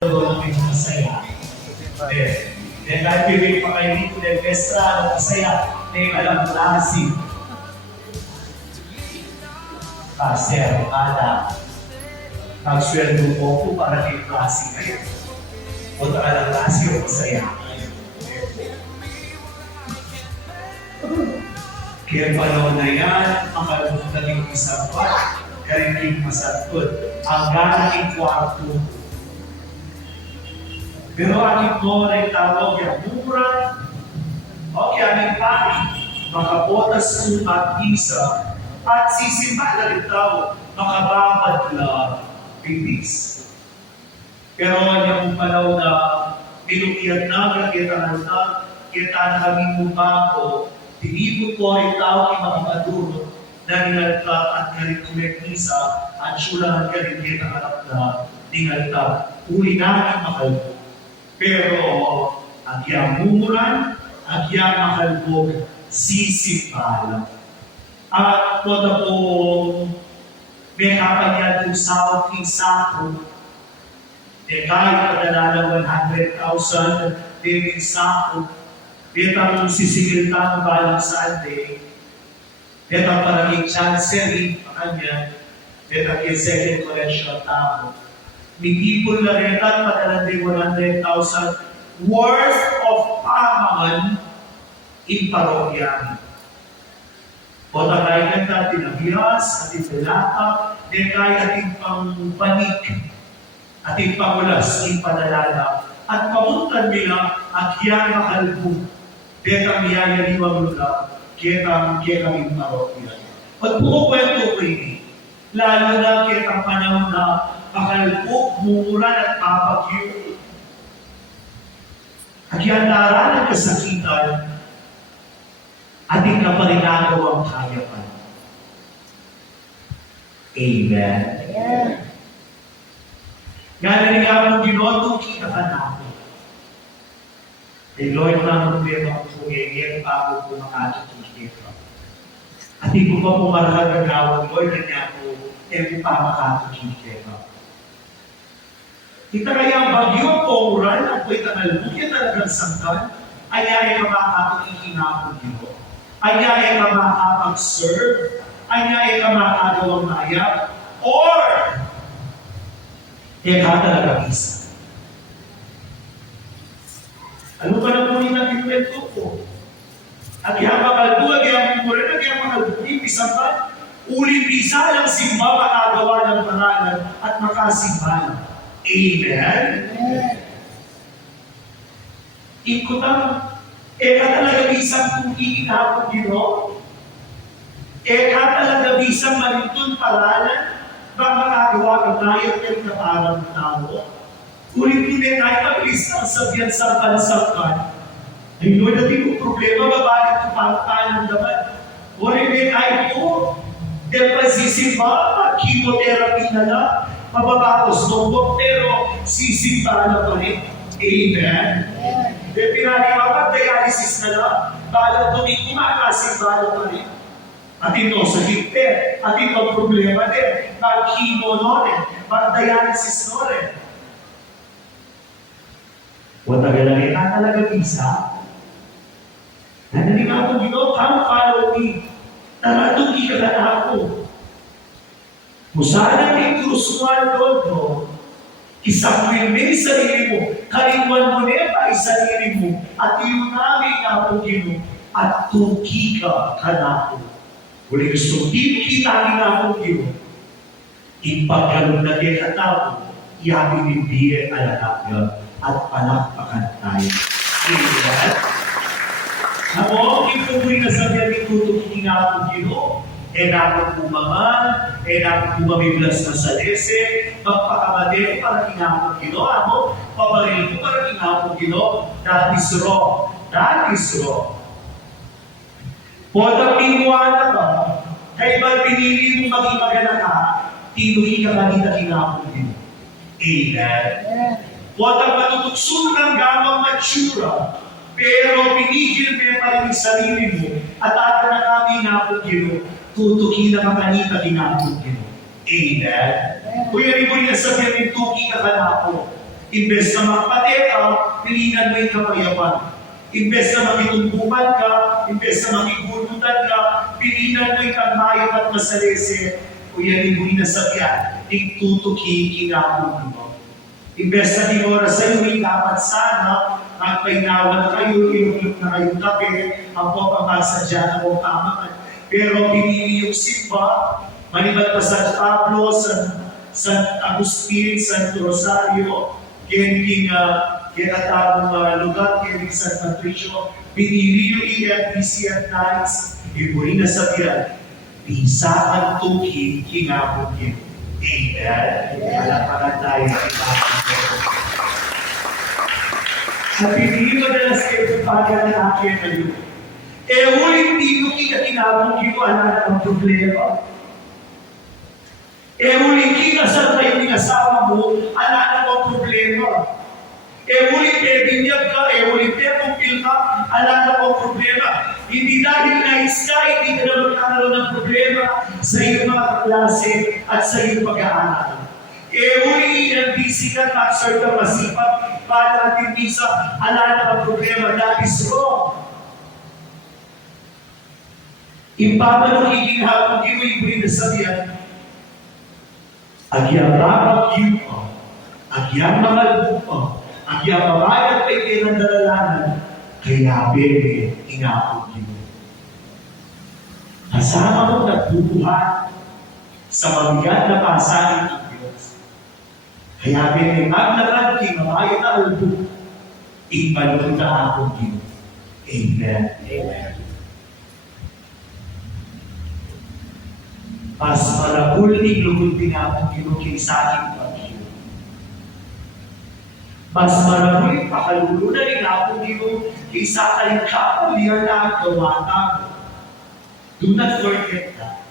Ang masaya. Then kahit bibig pa kayo dito, then pestra, masaya, na yung alam klase. Pastor, ada, nagsweldo po po para kay klase kayo. Punta ka ng klase o masaya. Kaya panahon na yan, makalabot na yung isang pa, karinig masatod, ang ganaing kwarto. Pero aking mo na itawag yung mura, o kaya pari, makabotas kung at isa, at sisimba na rin tao, makababad na bibis. Pero yung panahon na binukiyat na, kita na kami mumako, tinibot ko rin tao yung mga maduro, na nilalta at narikulek isa, at sulahan ka rin kita harap na nilalta. Uli namin makalbo. Pero ang iyang mumuran, ang iyang makalbog, sisipalang. At kung po may kapanyad sa aking sako, kahit padalala 100,000, din sako, ang sisigil ng balang Sunday, ang parang chancery, makanya, ang second correction tao. Mitipon na rin at padalan din 100,000 worth of pamangan in parokya. O tagay ka natin ang bias, ating dalata, then kaya ating pangbanik, ating pangulas, in padalala, at pamuntan nila at yan makalbo. Then ang yayaliwang lula, kitang in parokya. At pumukwento ko ini, lalo na kitang panahon na makalbog, mumuran at papagyo. Agyandaran at kasakitan, ating naparinagaw ang kayapan. Amen. Yeah. Nga nga mong ginotong kita ka na ako. Lord, mga problema ko ngayon, bago ko makatutulito. At hindi ko pa pumaragagawan, Lord, na niya ako, kung pa makatutulito. Kita kaya ang bagyo po uran, ako'y tanalbog yan talagang sangkan, ayay ka makakakihina ko dito. Ayay ka makakapag-serve, ayay ka makakagawang maya, or ka talaga isa. Ano ba na po yung nag-invento ko? Agyan makalbo, agyan mumuran, agyan makalbukin, isang ba? Uli-bisa lang simba makagawa ng pangalan at makasimba. Amen? Ikutan, ka talaga bisang kung iinahapon dito? Ka talaga bisang malintun paralan? Ba makagawa ng nayot ng kaparang tao? Ulit-ulit tayo pag-list ang sabihan sa pansakan. Ay, Lord, natin kong problema, babalik ko para tayo ng daman. Ulit-ulit tayo po, dahil sisimba, chemotherapy na lang, mababakos notebook, pero sisimba na pa rin. Amen? Dahil pinaliwakan, dialysis na lang, balang tuming kumakasimba na pa rin. At ito sa higpit, at ito ang problema din, mag-chemo na rin, mag-dialysis na rin. Huwag nagalagay ka talaga isa. Nanalig ako dito, come follow me. Naratugi ka na ako. Musana ni Krusman doon, isang may sarili mo, kalimwan mo na pa sarili mo, at iyong namin ako gino, at tugi ka na ako. Kung gusto di kita na ako gino, ipagkalong na din at ako, iyamin ni Biye alalakya, at palakpakan tayo. Amen? Ako, ipumuwi na sabihan ni tutugi nga ako gino, dapat pumaman, dapat pumamiblas na sa dese, magpakamade para kinapong gino, ako, pabaril ko para kinapong gino, that is wrong. That is wrong. Pota pinuwana ka, kaya ba pinili mong maging magana ka, tinuhi ka kanita kinapong gino. Amen. Pota matutugsun ng gamang matsura, pero pinigil mo pa rin sarili mo, at ata na kami napong gino, tutuki na makanita ginapon. Amen? Kuya rin mo yung sabihin, tuki ka ka na ako. Imbes na makapateka, pilinan mo yung kapayapan. Imbes na makitungkuman ka, imbes na makigunutan ka, pilinan mo yung kamayat at masalese, o yan yung nasabihan, tingtutuki kinabog mo. Imbes na di oras sa'yo, dapat sana, magpainawan kayo, inulit na kayong kape, ang pagpapasa o tamaan. Pero pinili yung simba, malibat pa San Pablo, San Agustin, San Rosario, King kinatawang lugar, King San Patricio, pinili yung EFBC at Nights, ibuhin na sabihan, pisaan tuki, kingapon yun. Amen. Malapagan tayo. Sa pinili madalas kayo ng pagyan ng akin ngayon, ulit dito kinapon yun, ala ng problema. Ulit kinasal tayo ng asawa mo, ala ng problema. Ulit binyag ka, ulit kumpil ka, ala ng problema. Hindi dahil nais ka, hindi ka na magkakaroon ng problema sa iyong mga kaklase at sa iyong pag-aaral. Uli ang busy ka, taksar ka, masipag, para natin misa, ala ng problema, that is wrong. Impaman ang iginhapon, iwi-iwi na sabihan, agyang rapag yun mo, agyang mamalbo mo, agyang mamayag kay kinandalalanan, kaya bebe, ingapon yun. Kasama mo nagbubuhat sa mabigat na pasanin ng Diyos. Kaya bebe, maglakad kay mamayag na albo, ibalong na akong yun. Amen. Amen. Mas malabul ni lugod pinapong yun kaysa aking pag-iyo. Mas malabul yung pakalulunan ni napong yun kaysa kaling kapulihan na ang gawatan. Do not forget that.